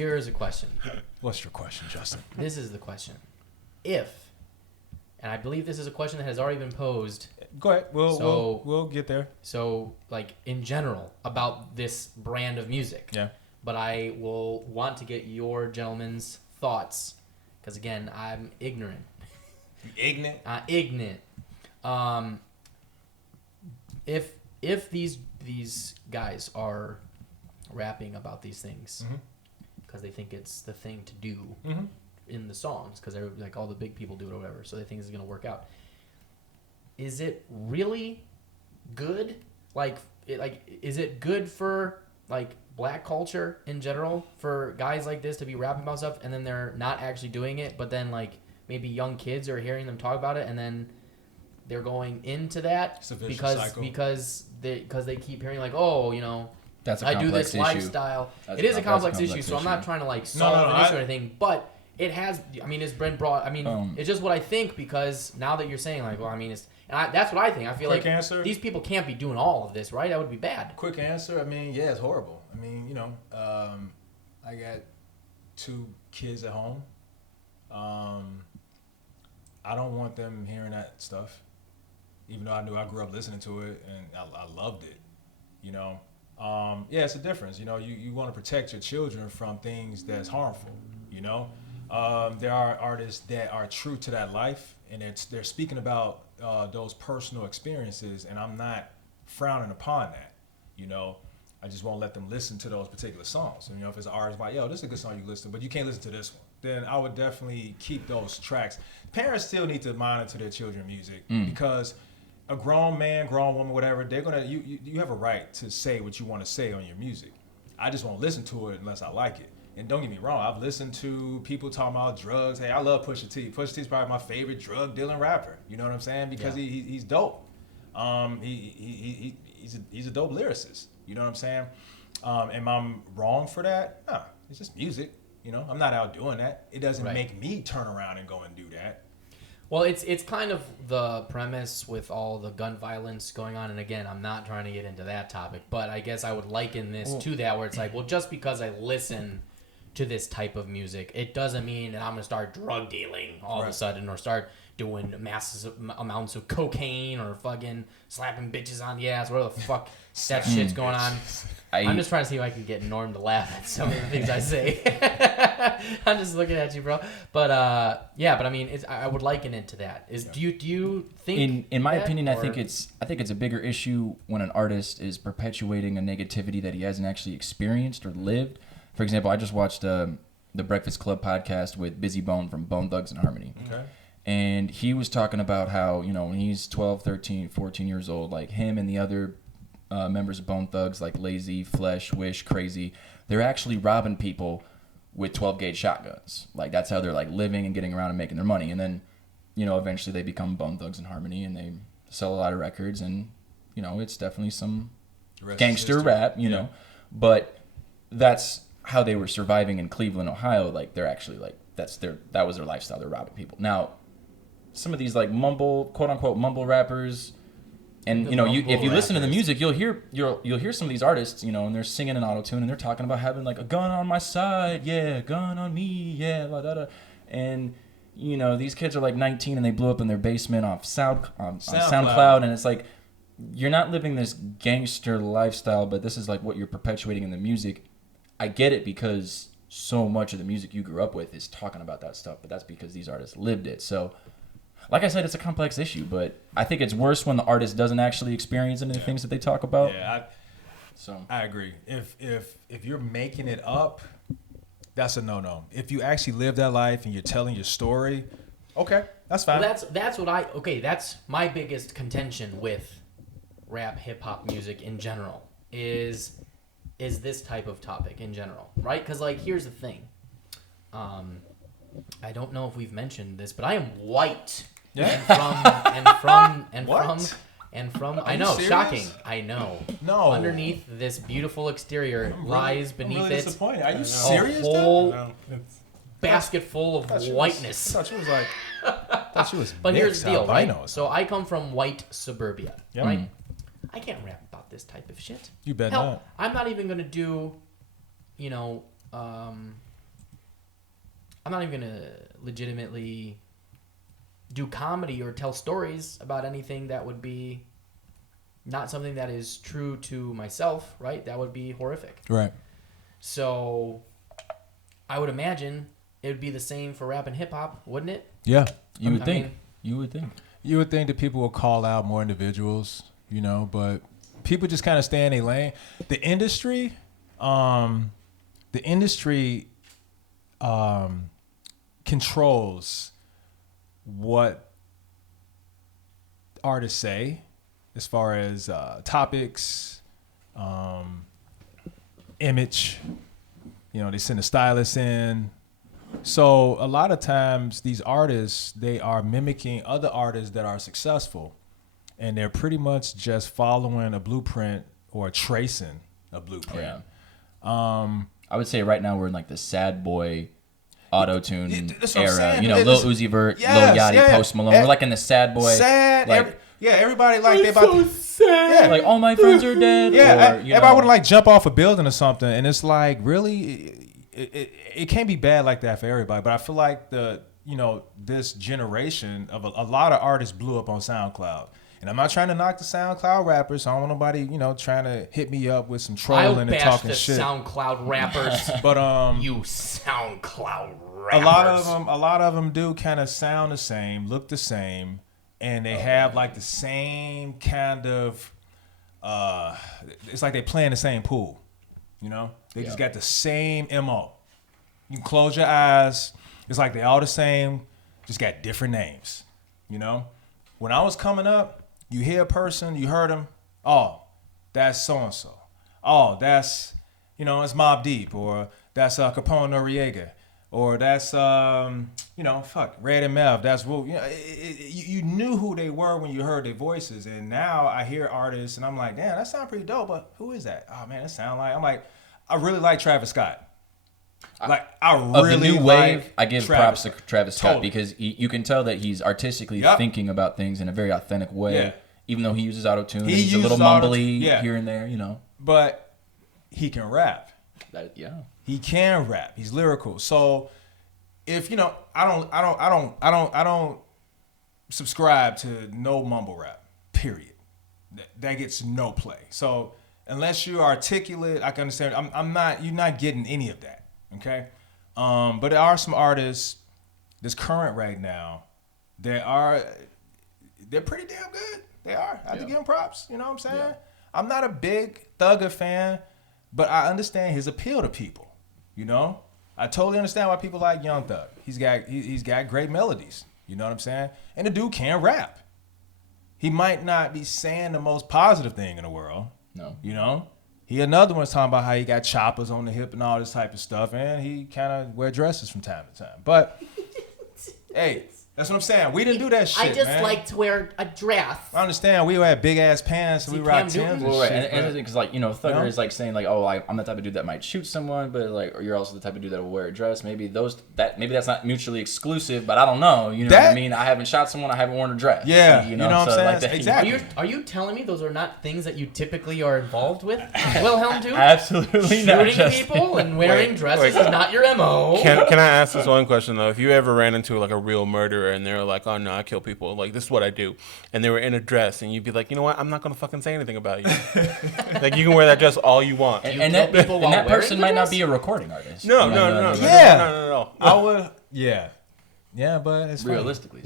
Here's a question. What's your question, Justin? This is the question. And I believe this is a question that has already been posed. Go ahead. We'll get there. So, like, in general, about this brand of music. Yeah. But I will want to get your gentlemen's thoughts, because, again, I'm ignorant. Ignorant? Ignorant. If these guys are rapping about these things because they think it's the thing to do in the songs, because they're like all the big people do it or whatever, so they think it's going to work out. Is it really good? Is it good for like black culture in general for guys like this to be rapping about stuff and then they're not actually doing it, but then like maybe young kids are hearing them talk about it and then they're going into that because they keep hearing like, oh, you know, that's I do this lifestyle. It is a complex issue, so I'm not trying to like solve an issue or anything, but it has. I mean, it's been brought. I mean, it's just what I think, because now that you're saying like, well, I mean, that's what I think. I feel like these people can't be doing all of this, right? That would be bad. Quick answer. I mean, yeah, it's horrible. I mean, you know, I got 2 kids at home. I don't want them hearing that stuff, even though I grew up listening to it and I loved it, you know. Yeah, it's a difference. You know, you want to protect your children from things that's harmful, you know. There are artists that are true to that life, and they're speaking about those personal experiences, and I'm not frowning upon that, you know. I just won't let them listen to those particular songs. And, you know, if it's an artist like, yo, this is a good song you listen to, but you can't listen to this one, then I would definitely keep those tracks. Parents still need to monitor their children's music because a grown man, grown woman, whatever, they're gonna you have a right to say what you want to say on your music. I just won't listen to it unless I like it. And don't get me wrong, I've listened to people talking about drugs. Hey, I love Pusha T. Pusha T is probably my favorite drug dealing rapper. You know what I'm saying? Because he's dope. He's a dope lyricist. You know what I'm saying? Am I wrong for that? No, it's just music. You know, I'm not out doing that. It doesn't make me turn around and go and do that. Well, it's kind of the premise with all the gun violence going on. And again, I'm not trying to get into that topic, but I guess I would liken this to that, where it's like, well, just because I listen to this type of music, it doesn't mean that I'm going to start drug dealing all of a sudden, or start doing massive amounts of cocaine, or fucking slapping bitches on the ass, whatever the fuck that shit's going on. I'm just trying to see if I can get Norm to laugh at some of the things I say. I'm just looking at you, bro. But yeah, but I mean, I would liken it to that. Do you think? In my opinion, I think it's a bigger issue when an artist is perpetuating a negativity that he hasn't actually experienced or lived. For example, I just watched the Breakfast Club podcast with Busy Bone from Bone Thugs and Harmony. Okay. And he was talking about how, you know, when he's 12, 13, 14 years old, like him and the other members of Bone Thugs, like Lazy, Flesh, Wish, Crazy, they're actually robbing people with 12-gauge shotguns. Like, that's how they're, like, living and getting around and making their money. And then, you know, eventually they become Bone Thugs and Harmony, and they sell a lot of records, and, you know, it's definitely some gangster rap, you know. But that's how they were surviving in Cleveland, Ohio. Like, they're actually, like, that was their lifestyle. They're robbing people. Now, some of these, like, quote-unquote mumble rappers, and, you know, if you listen to the music, you'll hear some of these artists, you know, and they're singing in auto-tune, and they're talking about having, like, a gun on my side, yeah, gun on me, yeah, blah, blah, blah. And, you know, these kids are, like, 19, and they blew up in their basement off SoundCloud, and it's like, you're not living this gangster lifestyle, but this is, like, what you're perpetuating in the music. I get it, because so much of the music you grew up with is talking about that stuff, but that's because these artists lived it. So, like I said, it's a complex issue, but I think it's worse when the artist doesn't actually experience any of the things that they talk about. Yeah, I agree. If you're making it up, that's a no-no. If you actually live that life and you're telling your story, okay, that's fine. Well, that's my biggest contention with rap, hip hop music in general is this type of topic in general, right? Because, like, here's the thing. I don't know if we've mentioned this, but I am white. Yeah. And from I know, serious? Shocking. I know. No. Underneath this beautiful exterior lies beneath I'm really it. Disappointed. Are you serious? A whole basket full of whiteness. I thought she was. But here's the deal, right? So I come from white suburbia, right? I can't rap about this type of shit. You bet not. I'm not even gonna do, you know, I'm not even gonna legitimately do comedy or tell stories about anything that would be not something that is true to myself, right? That would be horrific. Right. So I would imagine it would be the same for rap and hip hop, wouldn't it? Yeah. You would I think. mean, You would think. You would think that people will call out more individuals, you know, but people just kind of stay in their lane. The industry controls what artists say as far as topics, image. You know, they send a stylist in. So a lot of times these artists, they are mimicking other artists that are successful, and they're pretty much just following a blueprint or tracing a blueprint. Yeah. I would say right now we're in like the sad boy auto-tune that's what I'm era. saying. You know, Lil Uzi Vert, Yes, Lil Yachty, yeah. Post Malone. We're like in the sad boy. Sad. Like, Everybody like they about to. sad. Yeah. like all my friends are dead. Yeah, or, you everybody know, would like jump off a building or something, and it's like really, it can't be bad like that for everybody. But I feel like this generation of a lot of artists blew up on SoundCloud, and I'm not trying to knock the SoundCloud rappers. I don't want nobody trying to hit me up with some trolling and bash talking the shit. SoundCloud rappers. But You SoundCloud rappers. a lot of them do kind of sound the same, look the same, and they have like the same kind of. It's like they play in the same pool, They just got the same MO. You can close your eyes. It's like they all the same, just got different names, When I was coming up, you hear a person, you heard them, oh, that's so-and-so. Oh, that's, it's Mobb Deep, or that's Capone Noriega, or that's, Red and Mev. That's, you knew who they were when you heard their voices. And now I hear artists and I'm like, damn, that sounds pretty dope, but who is that? Oh, man, that sound like, I really like Travis Scott. Like, I really of the new like wave, I give Travis. props to Travis Scott Totally. because you can tell that he's artistically Yep. thinking about things in a very authentic way. Yeah. Even though he uses auto-tune, and He he's a little uses auto-tune, mumbly yeah. here and there, But he can rap. Yeah. He can rap. He's lyrical. So if I don't subscribe to no mumble rap. Period. That gets no play. So unless you're articulate, I can understand. You're not getting any of that. Okay. But there are some artists that's current right now. They're pretty damn good. They are. I have to give them props. You know what I'm saying? Yeah. I'm not a big Thugger fan, but I understand his appeal to people. I totally understand why people like Young Thug. He's got great melodies. You know what I'm saying? And the dude can rap. He might not be saying the most positive thing in the world. No. He another one's talking about how he got choppers on the hip and all this type of stuff, and he kind of wear dresses from time to time. But hey, that's what I'm saying. We didn't do that shit, I just man. like to wear a dress. I understand. We had big ass pants and we rock Timbs and Well, right. shit. And because Thugger No. is like saying like, oh, I'm the type of dude that might shoot someone, but like, or you're also the type of dude that will wear a dress. Maybe that's not mutually exclusive, but I don't know. You know what I mean? I haven't shot someone. I haven't worn a dress. Yeah, you know what I'm saying? Like Exactly. Are you telling me those are not things that you typically are involved with? Wilhelm Duke? Absolutely not. Shooting people and wearing dresses is not your MO. Can I ask this one question though? If you ever ran into like a real murderer and they're like, oh no, I kill people, like this is what I do, and they were in a dress, and you'd be like, you know what, I'm not gonna fucking say anything about you. Like you can wear that dress all you want. And kill people while that wearing person the might not dress? be a recording artist. No. Yeah. No. I would. Yeah, but it's funny. Realistically.